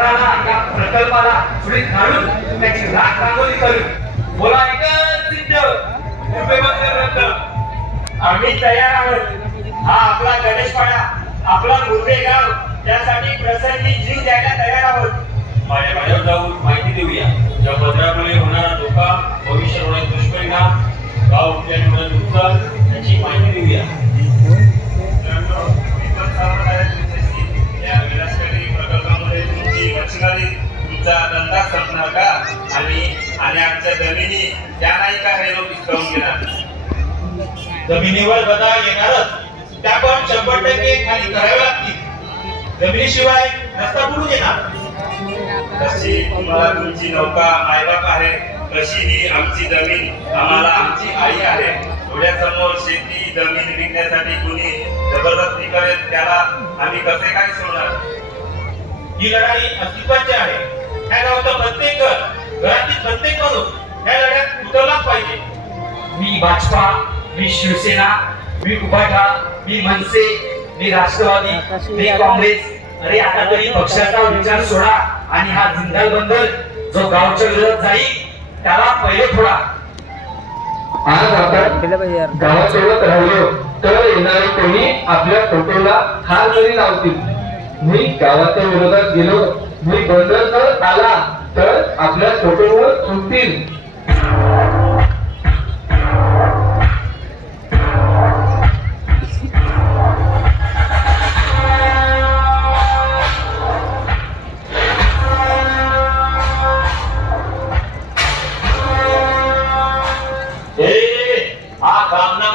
क्षेत्राला या प्रकल्पाला सुरेख घालून त्याची राख रांगोळी करून बोला एकच सिद्ध आम्ही तयार आहोत. हा आपला गणेशपाडा, आपला मुर्दे गाव, त्यासाठी प्रसंगी जीव द्यायला तयार आहोत. माझ्या भाड्यावर जाऊन माहिती देऊया. या पत्रामुळे होणारा धोका, भविष्यात होणारे दुष्परिणाम, गाव उठल्याने होणारे नुकसान याची माहिती देऊया. या विनाशकारी प्रकल्पामध्ये तुमची मच्छीमारी, तुमचा धंदा संपणार का? आणि आमच्या जमिनी त्या नाही का हे लोक हिसकावून घेणार? जमिनीवर बदल येणारच, त्या पण 100% खाली कराव्या लागतील. जमिनीशिवाय रस्ता बुडू देणार. कशी तुम्हाला तुमची नौका मायबाप आहे, कशी ही आमची जमीन आम्हाला आमची आई आहे. डोळ्यासमोर शेती जमीन विकण्यासाठी कुणी जबरदस्ती करेल त्याला आम्ही कसे काय सोडणार? ही लढाई अस्तित्वाची आहे. ह्या गावचा प्रत्येक घरातील प्रत्येक माणूस या लढ्यात उतरलाच पाहिजे. मी भाजपा, मी शिवसेना, मी उभाटा, मी मनसे, मी राष्ट्रवादी, मी काँग्रेस. अरे आता तरी पक्षाचा विचार सोडा आणि हा जिंदाल बंदल जो गावच्या विरोधात जाईल त्याला पहिले थोडा. आज आपण गावासोबत राहिलो तर येणारे कोणी आपल्या फोटोला हार जरी लावतील. मी गावाच्या विरोधात गेलो, मी बंदर जर आला तर आपल्या फोटोवर सुटतील.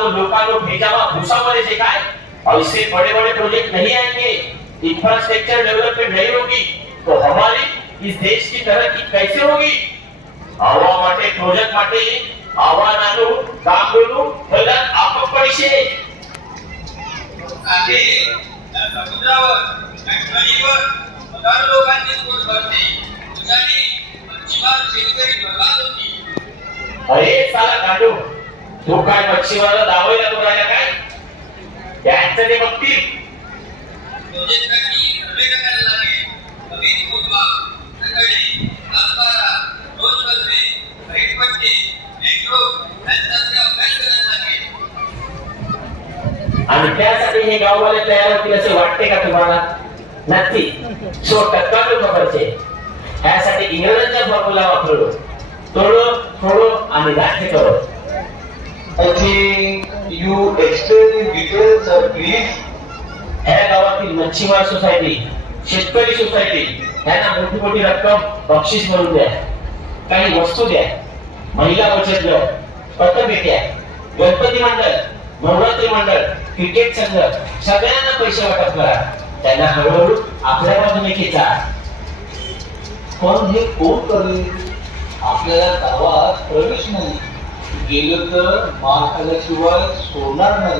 लोकांना भेजावा भूसामध्ये से काय ऐसे बड़े बड़े प्रोजेक्ट नहीं आएंगे, इंफ्रास्ट्रक्चर डेवलपमेंट नहीं होगी तो हमारी इस देश की तरक्की कैसे होगी? आवा माटे प्रोजेक्ट माटे आव्हानानु कामोनु बदल आपक पडશે. आधी समुद्रावर नदीवर हजारो लोकांची पोट भरते, तुझ्याने मच्छीमार शेतकरी बर्बाद होती. अरे साला गांडू, तू काय मच्छीमाराला दावायला तो राहिला काय? त्यांचं ते बघतील. प्रोजेक्टसाठी सर्वे करायला लागेल. नवीन फुटबॉल, सकाळी, आसपारा, रोज बसवे, भेटपट्टी, मेट्रो यांचा अभ्यास करायला लागेल. आणि त्यासाठी हे गाववाले तयार होतील असे वाटते का तुम्हाला? नक्की 100% लोक खबरचे. त्यासाठी इंग्रजांचा फॉर्म्युला वापरलो, तोडो थोडो आणि दाखे करो. I think you explain in detail, sir, please. ह्या गावातील मच्छीमार सोसायटी, शेतकरी सोसायटी यांना मोठी मोठी रक्कम बक्षीस म्हणून द्या, काही वस्तू द्या, महिला बचत गट, पतपेट्या, गणपती मंडळ, नवरात्री मंडळ, क्रिकेट संघ सगळ्यांना पैसे वाटप करा. त्यांना हळूहळू आपल्या बाजूने खेचा. पण हे कोण करेल? आपल्याला गावात प्रवेश नाही, गेलं तर मार खाल्ल्याशिवाय सोडणार नाही.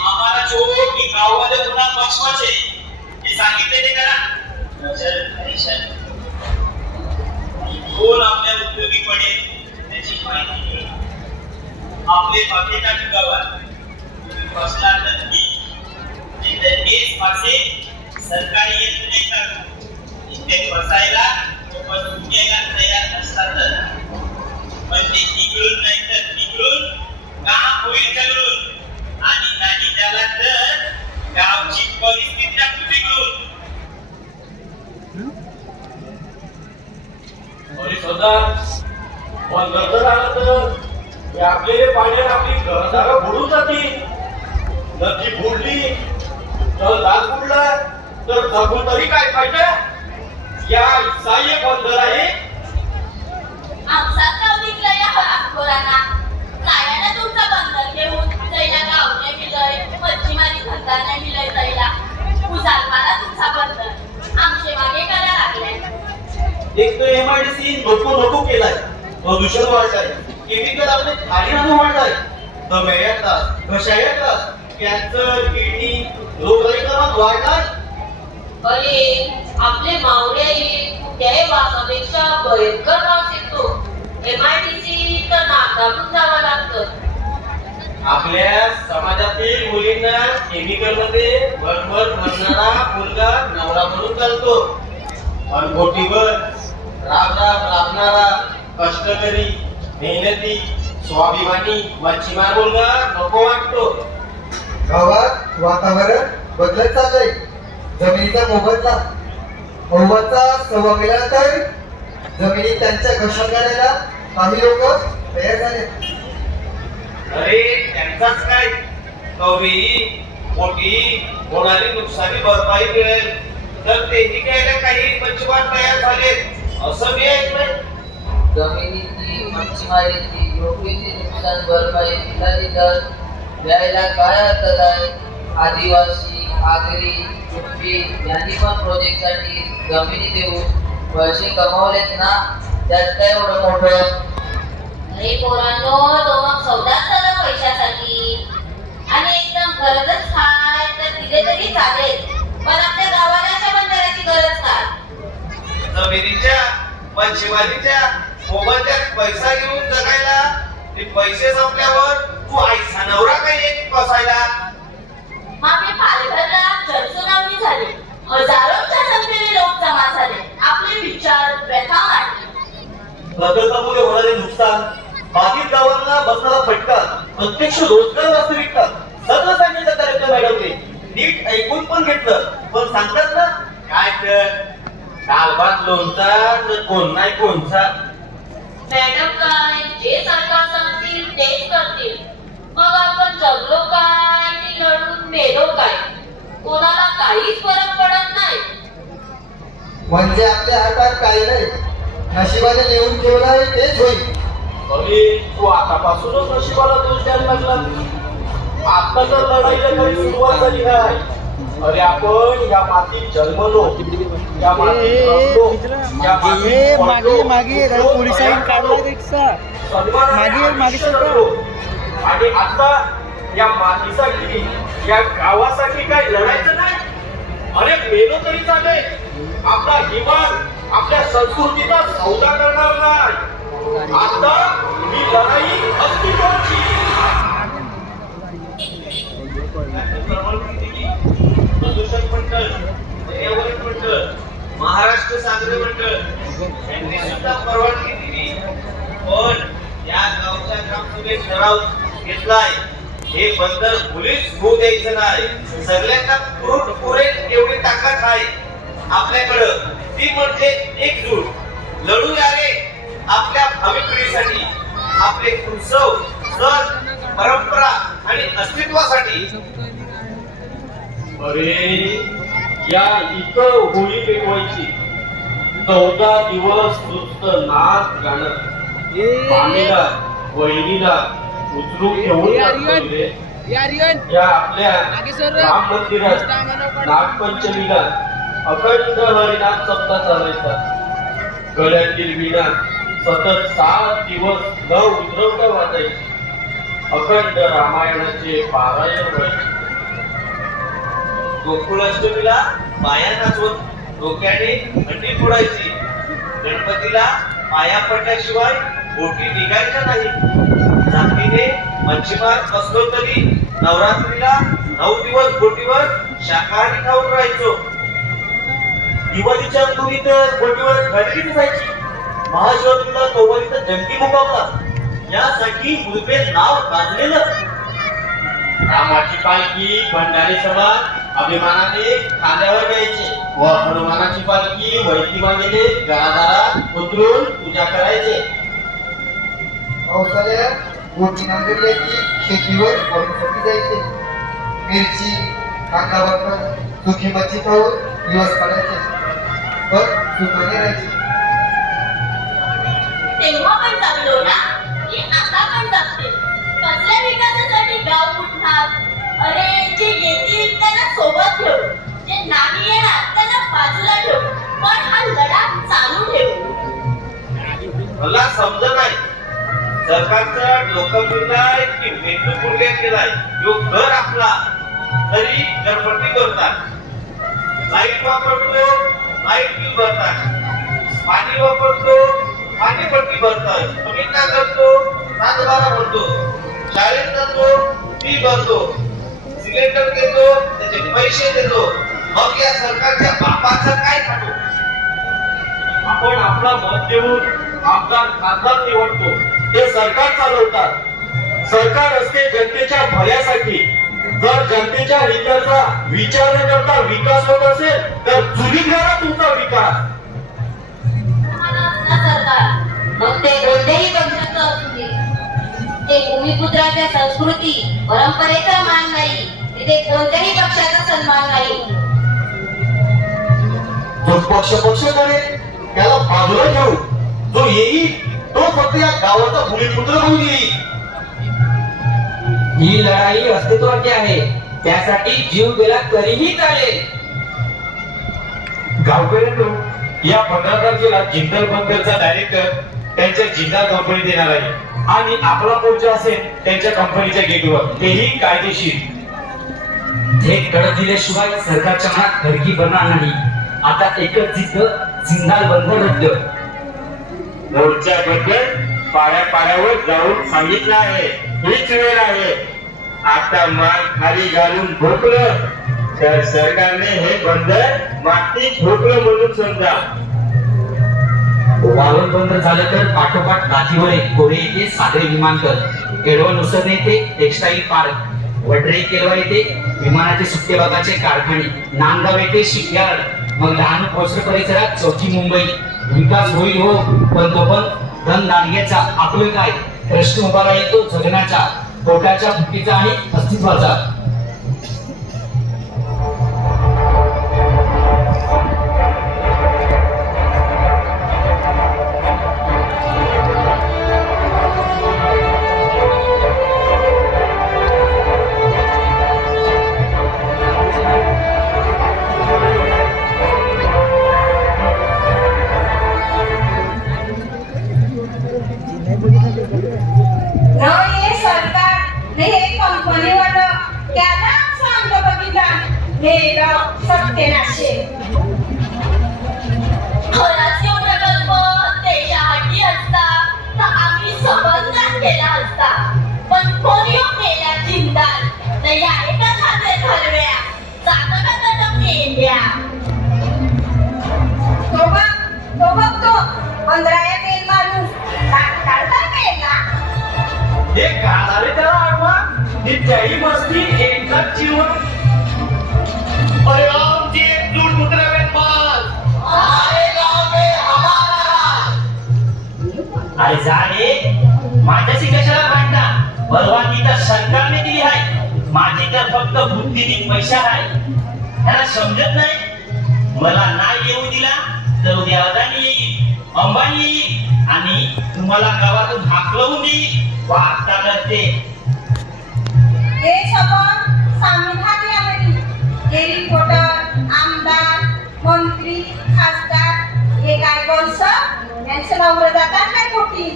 आम्हाला जो की गाववाले पुन्हा पक्षवाचे हे सांगितले ते करा. कोण आपल्या उपयोगी पडेल त्याची माहिती मिळवा. आपले बाकीच्या गावात फसला नक्की हेच मासे सरकारी यंत्रणे करू. इथे फसायला घ्यायला तयार असतात, पण ते निघून नाही तर निघून काम होईल जगून आणि नाही त्याला तर गावची परिस्थिती बिघडून. अरे सरदार, पण जर आलं तर आपले पाण्यात आपली घरदार बुडून जातील. नदी बुडली तर दास बुडला तर जगून तरी काय पाहिजे? या सहाय्य बंदर आहे. आमचा गाव निघला या हरामखोरांना. कायाला तुमचा बंदर घेऊन जायला गाव नाही मिळय, मच्छीमारी धंदा नाही मिळय जायला. उसालपाला तुमचा बंदर आमचे मागे करायला लागले. एक तो एमआयडीसी नको केलाय, प्रदूषण वाढलाय, केमिकल आपले खाली आणून वाढलाय, दमे येतात, घशा येतात, कॅन्सर, किडनी रोगराई प्रमाण वाढलाय. अरे आपले मावळे कुठल्याही वासापेक्षा भयंकर वास येतो. MIDC तर नाकातून जावं लागतं. आपल्या समाजातील मुलींना केमिकल मध्ये भरभर भरणारा मुलगा नवरा म्हणून चालतो, पण बोटीवर राब राब राबणारा कष्टकरी मेहनती स्वाभिमानी मच्छीमार मुलगा नको वाटतो. गावात वातावरण बदलत चाललंय. जमिनीचा मोबदला बहुमतचा सव्वा मिळाल्यानंतर जमिनी त्यांच्या घर्षण करायला काही लोक तयार झाले. अरे त्यांचाच काय, कवडी मोठी होणारी नुकसानी भरपाई मिळेल तर तेही घ्यायला काही मच्छीमार तयार झाले असं मी ऐकलंय. जमिनीची मच्छीमारीची योग्य ती नुकसान भरपाई दिली तर द्यायला काय हरकत आहे. आदिवासी आगरी कुटबी यांनी पण प्रोजेक्टसाठी जमिनी देऊन पैसे कमावलेत ना, त्यात काय एवढं मोठं. अरे पोरांनो, तो मग सौदाच झाला पैशासाठी आणि एकदम गरजच हाय तर दिले तरी चालेल, पण आपल्या गावाला अशा बंदराची गरज काय. जमिनीच्या मच्छीमारीच्या मोबदल्यात पैसा घेऊन जगायला, ते पैसे संपल्यावर तू आईचा नवरा काय एक बसायला. मागे पालघरला जनसुनावणी झाली. हजारोच्या संख्येने लोक जमा झाले. आपले विचार व्यथा मांडले. प्रकल्पामुळे होणारे नुकसान, बाधित गावांना बसणारा फटका, प्रत्यक्ष रोजगार वास्तविकता सगळं सांगितलं कार्यक्रम मॅडमने. नीट ऐकून पण घेतलं, पण सांगतात ना काय तर कालभात लोणचा तर कोण नाही कोणचा. मॅडम काय जे सरकार सांगतील तेच करतील. मग आपण जगलो काय आणि लढून मेलो काय, कोणाला काहीच फरक पडत नाही. म्हणजे आपल्या हातात काही नाही, नशिबाने लिहून ठेवलं आहे तेच होईल. अरे तू आतापासूनच नशिबाला दोष द्यायला लागला. आता तर लढाईला काही सुरुवात झाली नाही. अरे आपण या मातीत जन्मलो, या मातीत रमलो, या मातीत पडलो, सन्मानाने रडलो. आणि आता या मातीसाठी, या गावासाठी काय लढायचं नाही. अरे मेलो तरी चालेल, आपला हिमान आपल्या संस्कृतीचा सौदा करणार नाही. आता ही लढाई अस्तित्वाची. प्रदूषण मंडळ, पर्यावरण मंडळ, महाराष्ट्र सागरी मंडळ यांनी सुद्धा परवानगी दिली, पण या गावच्या ग्रामसभेत ठराव घेतलाय, हे बंदर मुलीच होऊ द्यायचं नाही. सगळ्यांना पुरेल एवढी ताकद आहे आपल्याकडं, ती म्हणजे एकजूट. लढू लागले आपल्या भावी पिढीसाठी, आपले उत्सव सण परंपरा आणि अस्तित्वासाठी. अरे या इथं होळी पेटवायची, 14 दिवस नुसतं नाच गाणं, पाणीला वहिनीला उचलून घेऊन या आपल्या राम मंदिरात नागपंचमीला अखंड हरिनाम सप्ताह चालायचा. गळ्यातील विणा सतत 7 दिवस न उतरवता वाजायची. अखंड रामायणाचे पारायण व्हायचे. गोकुळाष्टमीला पाया नाचवत डोक्याने हंडी फोडायची. गणपतीला पाया पडल्याशिवाय बोटी निघायच्या नाही. जातीने मच्छीमार असलो तरी नवरात्रीला 9 दिवस बोटीवर शाकाहारी खाऊन राहायचो. दिवाळीच्या अंगुरीत बोटीवर खरेदी दिसायची. महाशिवरात्रीला कौवालीचा जंगी मुकाबला, यासाठी मुलबेल नाव गाजलेलं. रामाची पालखी भंडारी सभा अभिमानाने खांद्यावर घ्यायचे व हनुमानाची पालखी वैती मागेले घरादारात उतरून पूजा करायचे. पावसाळ्यात बोटी नांगरल्या की शेतीवर वणीसाठी जायचे. मिरची कांदा वापर सुकी मच्छी खाऊन दिवस काढायचे, पण सुखाने राहायचे. तेव्हा पण जगलो ना, की आता पण जगते. कसल्या विकासासाठी गाव उठणार. अरे जे येतील त्यांना सोबत ठेवू, जे नाही येणार त्यांना बाजूला ठेवू, पण हा लढा चालू ठेवू. मला समजत नाही, सरकारचं डोकं फिरलाय की मेंदू पुरल्यात गेलाय. जो घर आपला तरी घरपट्टी करतात, लाईट वापरतो लाईट बिल भरतात, पाणी वापरतो पाणी पट्टी भरतात, तुम्ही काय करतो 7-12 भरतो. शाळेत जातो, फी भरतो, सिलेंडर घेतो, त्याचे पैसे देतो, मग या सरकारच्या बापाचं काय खातो? आपण आपला मत देऊन आमदार खासदार निवडतो, ते सरकार चालवतात. सरकार असते जनतेच्या भल्यासाठी. जर जनतेच्या हिताचा विचार न करता विकास होत असेल तर चुलीत घाला तुमचा विकास. सरकार मग ते कोणत्याही पक्षाचं असू दे, ते भूमिपुत्राच्या संस्कृती परंपरेचा मान नाही, तिथे कोणत्याही पक्षाचा सन्मान नाही. जो पक्ष करेल त्याला बाजूला ठेवू, जो येईल तो फक्त या गावाचा भूमिपुत्र म्हणून येईल. ही लढाई अस्तित्वाची आहे, त्यासाठी जीव गेला तरीही चालेल. गावकऱ्यांनो, या 15 तारखेला जिंदल बंदरचा डायरेक्टर त्यांच्या जिंदाल कंपनी देणार आहे आणि आपला मोर्चा असेल त्यांच्या कंपनीच्या गेटवर, तेही कायदेशीर. थेट कळत दिल्याशिवाय सरकारच्या मनात धडकी बनणार नाही. आता एकच जिद्द, जिंदाल बंदर रद्द. मोर्चाबद्दल पाड्यावर जाऊन सांगितलं आहे, हीच वेळ आहे. आता मान खाली घालून भोकलं तर सरकारने हे बंदर मातीत भोकलं म्हणून समजा. वाळवंट बंदर झालं तर पाठोपाठ नाथीवर कोरे येथे सागरी विमानतळ, केळवण उसरणे येथे टेक्सटाईल पार्क, वडरे केळवा येथे विमानाचे सुट्टे भागाचे कारखाने, नांदगाव येथे शिपयार्ड, मग लहान पोस्ट परिसरात चौथी मुंबई. विकास होईल हो, पण तो पण धन दांडग्याचा. आपलं काय? प्रश्न उभा राहील तो जगण्याचा, पोटाच्या फुटीचा आणि अस्तित्वाचा. खराच एवढा गल्प देशासाठी असता तर आम्ही सबंधात केला असता, पण कोणी केल्या जिंदाल नाही आहे का खाते घालव्या जातं का तटक मेंढ्या. तो बघतो 15 एप्रिल माणूस काढता मेला. हे गाणारे त्याला आडवा, ही त्याही मस्ती एकच जीवन. अरे आमची एकजूट उतरावेत माल. अरे जा रे, माझ्याशी कशाला भांडता? परवानगी तर सरकारने दिली आहे, माझी तर फक्त बुद्धीने पैसा आहे. त्याला समजत नाही. मला नाही येऊ दिला तर उद्या अदानी येईल, अंबानी येईल आणि तुम्हाला गावातून हाकलवून देईल. वार्ता करते हे सबन संविधानामध्ये हे रिपोर्टर, आमदार, मंत्री, खासदार हे काय बोलस यांचं नवरा जातात काय पोटी.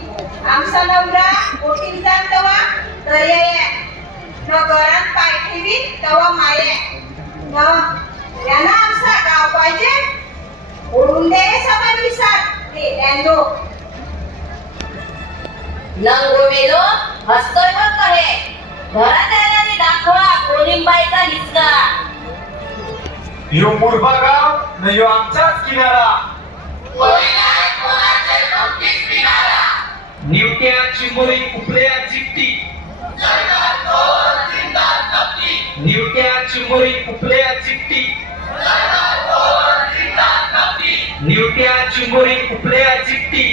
आमचा नवरा पोटी जात तेव्हा दर्या न घरात पाय ठेवी तेव्हा माये यांना आमचा गाव पाहिजे. ओढून दे सबन विसार हे लँडो नंगो मेलो हस्तोय बघ कहे घरात येणारी दाखवा कोलिंबाईचा हिसका. यो मुरबा गाव न यो आमचाच किनारा. निवट्या चिंबोरी उपल्या चिपटी, निवट्या चिंबोरी उपल्या चिपटी, निवट्या चिंबोरी उपल्या चिपटी.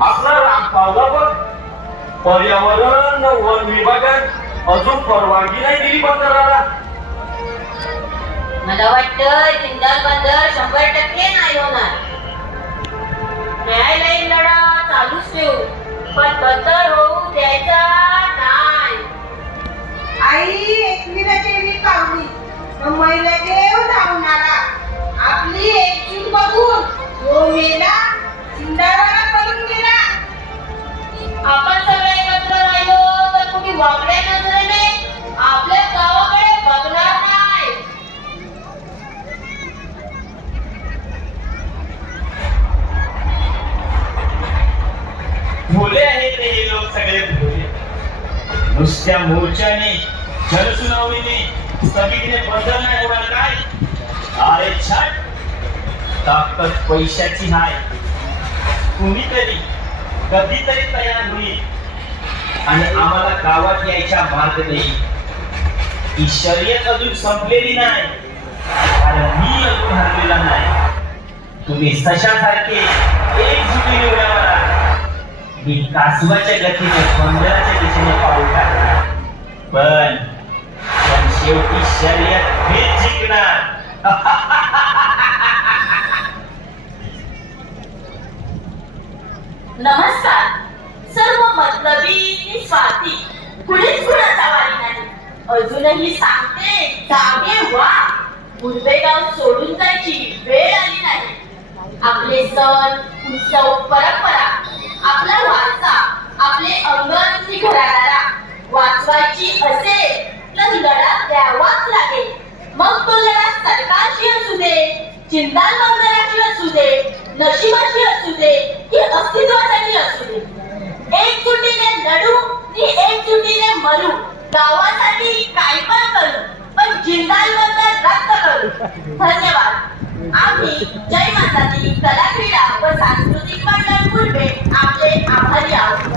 आपला राम पावला बघ. पर्यावरण वन विभागात अजून परवानगी नाही दिली बंदराला. मला वाटतं जिंदाल बंदर 100% नाही होणार. न्यायालयीन लढा चालूच ठेवू, पण बंदर होऊ द्यायचा नाही. आई एकविराची एवढी कावली महिला देव धावून आला. आपली एकजूट बघून तो मेला चिंदावाला पळून गेला. आपण सगळे एकत्र राहिलो तर कुणी वाकड्या नजरेने आपल्या गावाकडे बघणार नाही. नुसत्या मोर्चाने जनसुनावणीने स्थगितीने बदल नाही होणार काय? अरे छट, ताकद पैशाची नाही. कुणीतरी कधीतरी तयार होईल आणि आम्हाला गावात यायचा मार्ग देईल. ही शर्यत अजून संपलेली नाही, कारण मी अजून हरलेला नाही. तुम्ही सशासारखे एकजुटीने उड्या मारा. मी कासवाच्या गतीने बंदराच्या दिशेने पाऊल टाकणार, पण शेवटी शर्यत मी जिंकणार. नमस्कार. सर्व मतलबी निस्वार्थी, कुणीच कुणाचा वारी नाही. अजूनही सांगते, जागे व्हा. मुंबईगाव सोडून जायची वेळ आली नाही. आपले सण, उत्सव, परंपरा, आपला वारसा, आपले अंगण घरादारा वाचवायची असेल तर लढा द्यावाच लागेल. मग तो लढा सरकारशी असू दे, चिंताल बंदराची असू दे, नशिबाची असू दे की अस्तित्वासाठी असू दे. एकजुटीने लढू आणि एकजुटीने मरू. गावासाठी काय पण करू, पण जिंदाल बंदर रद्द करू. धन्यवाद. आम्ही जय माता दी कला क्रीडा व सांस्कृतिक मंडळ कुर्बे आपले आभारी आहोत.